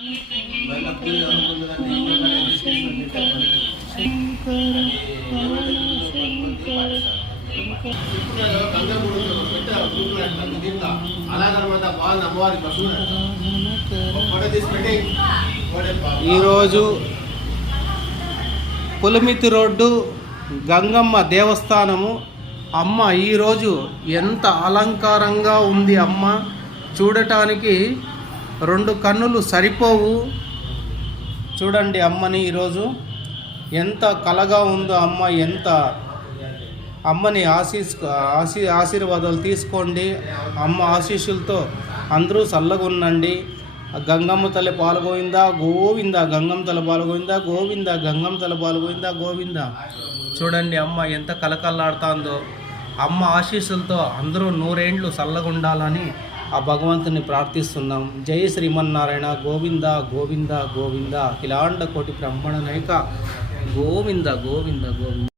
ఈరోజు పులిమితి రోడ్డు గంగమ్మ దేవస్థానము. అమ్మ ఈరోజు ఎంత అలంకారంగా ఉంది. అమ్మ చూడటానికి రెండు కన్నులు సరిపోవు. చూడండి అమ్మని ఈరోజు ఎంత కలగా ఉందో. అమ్మని ఆశీర్వాదాలు తీసుకోండి. అమ్మ ఆశీస్సులతో అందరూ చల్లగా ఉండండి. గంగమ్మ తల్లి పాల్గోయిందా గోవింద, గంగమ్మ తల్లి పాల్గోయిందా గోవింద, గంగమ్మ తల్లి పాల్గోయిందా గోవింద. చూడండి అమ్మ ఎంత కలకల్లాడుతుందో. అమ్మ ఆశీస్సులతో అందరూ 100 ఏండ్లు చల్లగా ఉండాలని ఆ భగవంతుని ప్రార్థిస్తున్నాం. జయ శ్రీమన్నారాయణ. గోవింద గోవింద గోవింద. అఖిలాండ కోటి బ్రహ్మణ నాయక. గోవింద గోవింద గోవింద.